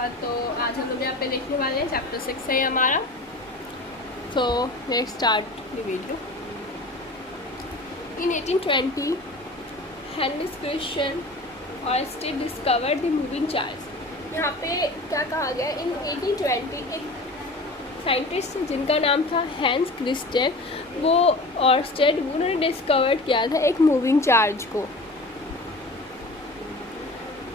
तो आज हम लोग यहाँ पे देखने वाले हैं चैप्टर 6 है हमारा। तो let's start the video. In 1820 Henris Christian Oersted discovered the moving charge. यहाँ पे क्या कहा गया, इन 1820 एक साइंटिस्ट जिनका नाम था हैंस क्रिस्टियन, वो ऑयस्टेड, उन्होंने डिस्कवर किया था एक मूविंग चार्ज को।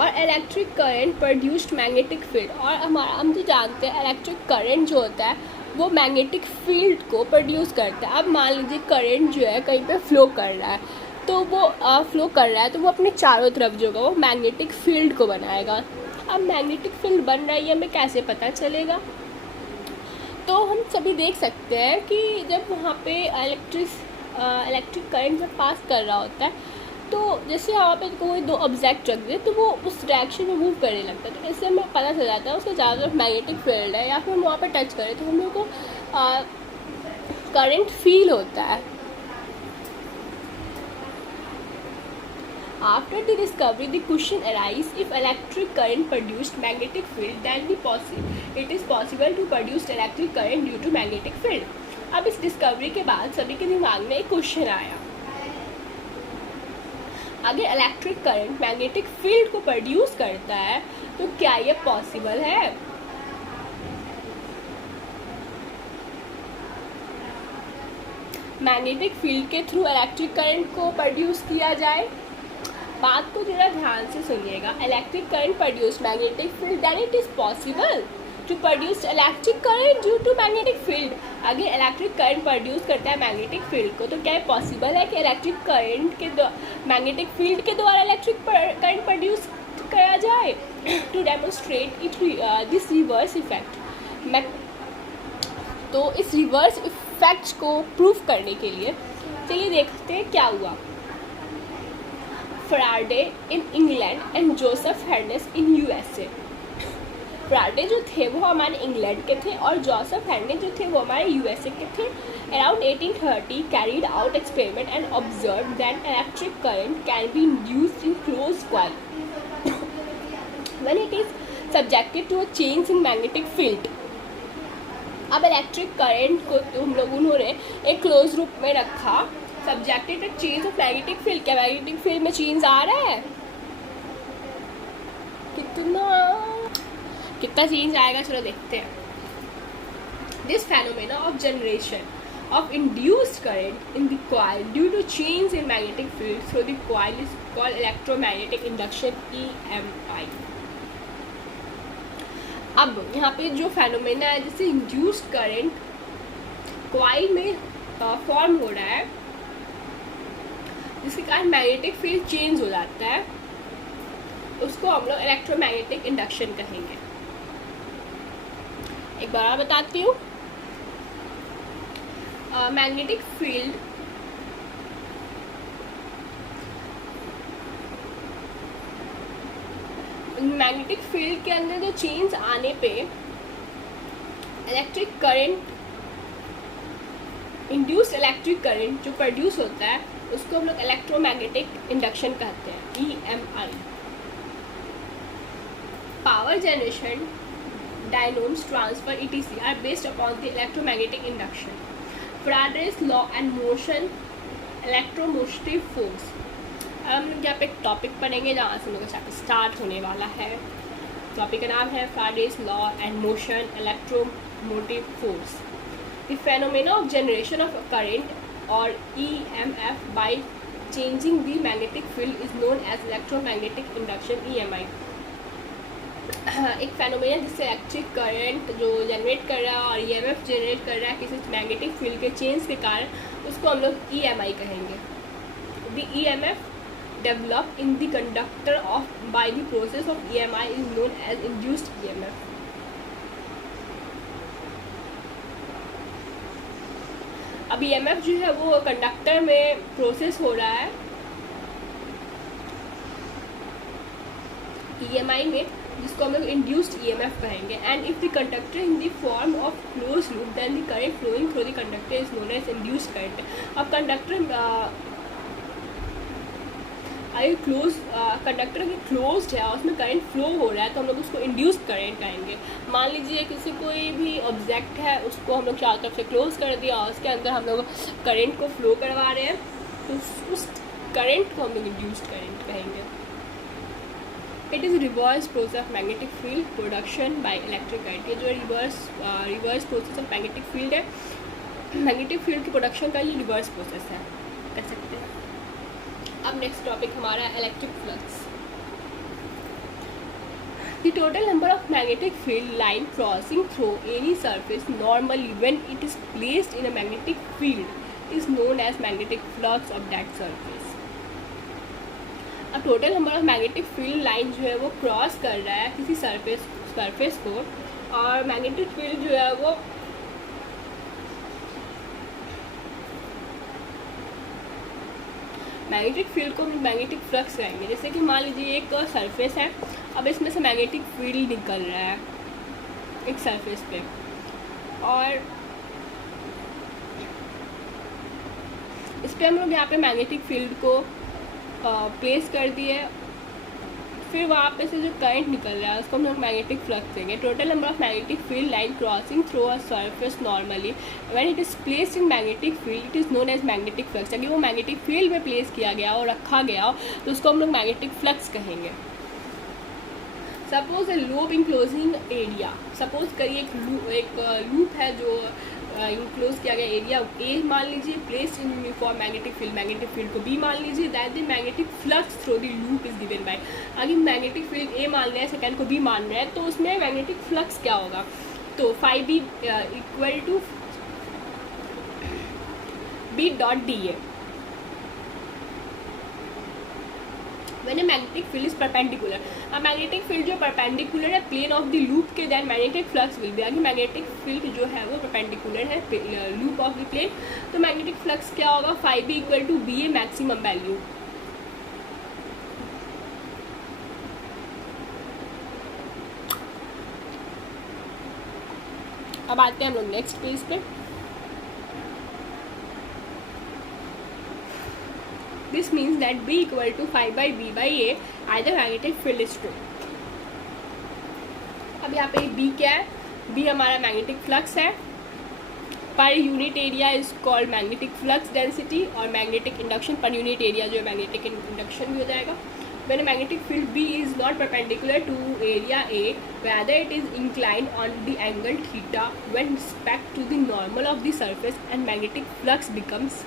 और electric current produced magnetic field. और हम तो जानते हैं इलेक्ट्रिक करंट जो होता है वो मैग्नेटिक फील्ड को प्रोड्यूस करता है। अब मान लीजिए करंट जो है कहीं पे फ्लो कर रहा है, तो वो फ्लो कर रहा है तो वो अपने चारों तरफ जो है वो मैग्नेटिक फील्ड को बनाएगा। अब मैग्नेटिक फील्ड बन रही है, हमें कैसे पता चलेगा? तो हम सभी देख सकते हैं कि जब वहाँ पे इलेक्ट्रिक करंट जब पास कर रहा होता है, तो जैसे यहाँ पे कोई दो ऑब्जेक्ट रख दे तो वो उस डायरेक्शन में मूव करने लगता है। तो इससे हमें पता चल जाता है उसका चारों तरफ मैग्नेटिक फील्ड है, या फिर हम वहाँ पे टच करें तो हम लोग को करंट फील होता है। After the discovery, the question arises: if electric current produced magnetic field, then it is possible to produce electric current due to magnetic field. अब इस डिस्कवरी के बाद सभी के दिमाग में एक क्वेश्चन आया, अगर इलेक्ट्रिक करंट मैग्नेटिक फील्ड को प्रोड्यूस करता है तो क्या ये पॉसिबल है? मैग्नेटिक फील्ड के थ्रू इलेक्ट्रिक करंट को प्रोड्यूस किया जाए। बात को जरा ध्यान से सुनिएगा। Electric current produce magnetic field, then it is possible to produce electric current due to magnetic field. अगर इलेक्ट्रिक करंट प्रोड्यूस करता है मैग्नेटिक फील्ड को, तो क्या पॉसिबल है कि इलेक्ट्रिक करंट के मैग्नेटिक फील्ड के द्वारा इलेक्ट्रिक करंट प्रोड्यूस करा जाए? To demonstrate it this reverse effect. तो इस रिवर्स इफेक्ट को प्रूव करने के लिए चलिए देखते हैं क्या हुआ। Faraday in England and Joseph हेर्नेस इन यूएसए। फैराडे जो थे वो हमारे इंग्लैंड के थे और जोसेफ हेर्नेस जो थे वो हमारे यूएसए के थे। Around 1830 carried out experiment and observed that electric current can be induced in closed coil when it is subjected to a change in magnetic field. अब इलेक्ट्रिक करंट को तो हम लोग उन्होंने एक क्लोज रूप में रखा, subjected to change of magnetic field. क्या मैग्नेटिक फील्ड में चेंज आ रहा है? कितना चेंज आएगा, चलो देखते हैं। This phenomena of generation of induced current in the coil due to change in magnetic field through the coil is called electromagnetic induction, EMI. अब यहाँ पे जो फेनोमेना है जिससे इंड्यूस्ड करंट कॉइल में फॉर्म हो रहा है, जिसके कारण मैग्नेटिक फील्ड चेंज हो जाता है, उसको हम लोग इलेक्ट्रोमैग्नेटिक इंडक्शन कहेंगे। एक बार बताती हूँ। मैग्नेटिक फील्ड मैग्नेटिक फील्ड के अंदर जो चेंज आने पे electric current, induced electric current जो प्रोड्यूस होता है उसको हम लोग इलेक्ट्रोमैग्नेटिक इंडक्शन कहते हैं, EMI। Power generation, dynamos, transfer etc are based upon the electromagnetic induction. Faraday's law and motion, electromotive force। अब हम लोग यहाँ पे एक टॉपिक पढ़ेंगे जहाँ से हम लोग का चैप्टर स्टार्ट होने वाला है। टॉपिक का नाम है Faraday's law and motion, electromotive force. The phenomena of generation of current or EMF by changing the magnetic field is known as electromagnetic induction, EMI। एक फेनोमेना जिससे इलेक्ट्रिक करंट जो generate कर रहा है और EMF जनरेट कर रहा है किसी मैग्नेटिक फील्ड के चेंज के कारण, उसको हम लोग EMI कहेंगे। The EMF developed in the conductor of by the process of EMI is known as induced EMF। अब EMF जो है वो कंडक्टर में प्रोसेस हो रहा है EMI में, जिसको हम लोग इंड्यूस्ड EMF कहेंगे। And if the conductor in the form of close loop then the current flowing through the conductor is known as induced current. अब अगर क्लोज कंडक्टर अगर क्लोज्ड है और उसमें करंट फ्लो हो रहा है तो हम लोग उसको इंड्यूस करंट कहेंगे। मान लीजिए किसी कोई भी ऑब्जेक्ट है, उसको हम लोग चारों तरफ से क्लोज कर दिया और उसके अंदर हम लोग करंट को फ्लो करवा रहे हैं, तो उस करंट को हम लोग इंड्यूस्ड करंट कहेंगे। It is reverse process of magnetic field production by electric current. ये जो reverse process of magnetic field है, मैग्नेटिक फील्ड की प्रोडक्शन का ये रिवर्स प्रोसेस है, कर सकते हैं। अब नेक्स्ट टॉपिक हमारा electric flux. The total number of magnetic field line crossing through any surface normally when it is placed in a magnetic field is known as magnetic flux of that surface. अब total number of magnetic field line जो है वो cross कर रहा है किसी surface को, और मैग्नेटिक फील्ड जो है वो मैग्नेटिक फील्ड को हम मैग्नेटिक फ्लक्स कहेंगे। जैसे कि मान लीजिए एक सरफेस है, अब इसमें से मैग्नेटिक फील्ड निकल रहा है एक सरफेस पे, और इस पर हम लोग यहाँ पे मैग्नेटिक फील्ड को प्लेस कर दिए, फिर वहाँ पे से जो करंट निकल रहा है उसको हम लोग मैग्नेटिक फ्लक्स देंगे। Total number of magnetic field line crossing through a surface normally when it is placed in magnetic field it is known as magnetic flux. अगर वो मैग्नेटिक फील्ड में प्लेस किया गया और रखा गया तो उसको हम लोग मैग्नेटिक फ्लक्स कहेंगे। सपोज ए लूप इंक्लोजिंग एरिया, सपोज करिए एक लूप है जो इंक्लोज किया गया एरिया ए मान लीजिए, place in uniform magnetic field को बी मान लीजिए, that the magnetic flux through the loop is given by. अगर मैग्नेटिक फील्ड ए मान रहे हैं, सेकेंड को बी मान रहे हैं, तो उसमें मैग्नेटिक फ्लक्स क्या होगा, तो phi B equal to B dot D A. when a magnetic field is perpendicular, अब मैग्नेटिक फील्ड जो परपेंडिकुलर है प्लेन ऑफ द लूप के, then magnetic flux will be. अगर मैग्नेटिक फील्ड जो है वो परपेंडिकुलर है लूप ऑफ द प्लेन, तो मैग्नेटिक फ्लक्स क्या होगा, phi B equal to B A maximum value. अब आते हैं हम लोग नेक्स्ट पेज पे। This means that B equal to phi by B by A either magnetic field is true। अब यहाँ पे B क्या है, B हमारा मैग्नेटिक फ्लक्स है, per unit area is called magnetic flux density, और magnetic induction per unit area जो है मैग्नेटिक इंडक्शन भी हो जाएगा। When a magnetic field B is not perpendicular to area A, rather it is inclined on the angle theta when respect to the normal of the surface, and magnetic flux becomes।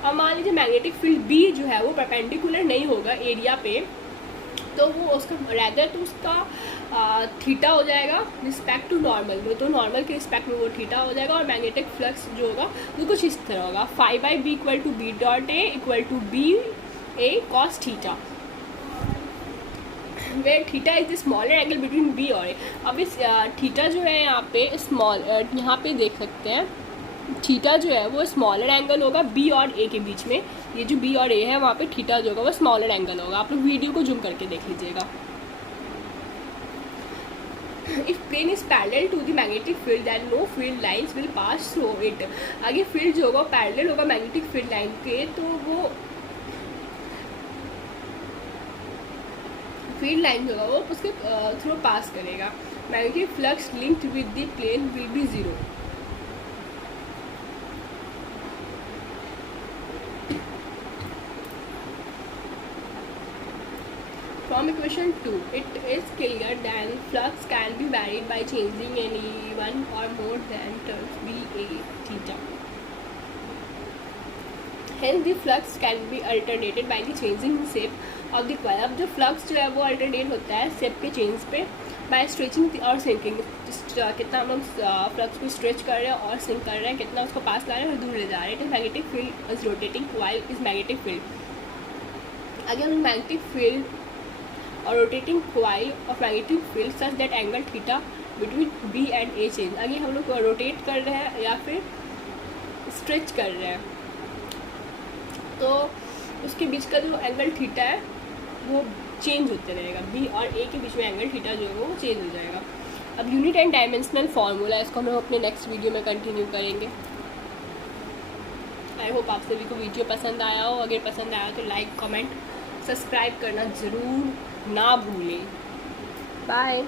अब मान लीजिए magnetic field B जो है वो perpendicular नहीं होगा area पे, तो वो उसका रैदर तो उसका थीटा हो जाएगा रिस्पेक्ट टू नॉर्मल में, तो नॉर्मल के रिस्पेक्ट में वो थीटा हो जाएगा, और मैग्नेटिक फ्लक्स जो होगा वो कुछ इस तरह होगा, phi by B equal to B dot A equal to B A cos theta, where theta is the smaller angle between B और ए। अब इस थीटा जो है यहाँ पे स्मॉल, यहाँ पे देख सकते हैं थीटा जो है वो स्मॉलर एंगल होगा बी और ए के बीच में, ये जो बी और ए है वहाँ पे थीटा जो होगा वो स्मॉलर एंगल होगा। आप लोग वीडियो को जूम करके देख लीजिएगा। If plane is parallel to the magnetic field then no field lines will pass through it. अगर फील्ड जो होगा पैरेलल होगा मैग्नेटिक फील्ड लाइन के, तो वो फील्ड लाइन जो होगा वो उसके थ्रू पास करेगा। Magnetic flux linked with the plane will be zero. From equation 2, it is clear that flux can be varied by changing any one or more than terms B, A, theta. Hence, the flux can be alternated by the changing shape of the coil. अब जो flux जो है वो alternate होता है shape के change पे by stretching और sinking। कितना हम लोग flux को stretch कर रहे हैं और sink कर रहे हैं, कितना उसको पास ला रहे हैं और दूर ले जा रहे हैं। It is magnetic field is rotating while is magnetic field। अगर हम magnetic field और rotating coil of magnetic field such that angle theta between B and A change. अगर हम लोग रोटेट कर रहे हैं या फिर स्ट्रेच कर रहे हैं, तो उसके बीच का जो एंगल थीटा है वो चेंज होते रहेगा, बी और ए के बीच में एंगल थीटा जो है वो चेंज हो जाएगा। अब यूनिट एंड डायमेंशनल फार्मूला, इसको हम लोग अपने नेक्स्ट वीडियो में कंटिन्यू करेंगे। आई होप आप सभी को वीडियो पसंद आया हो। अगर पसंद आया तो लाइक, कमेंट, सब्सक्राइब करना ज़रूर ना भूलें। बाय।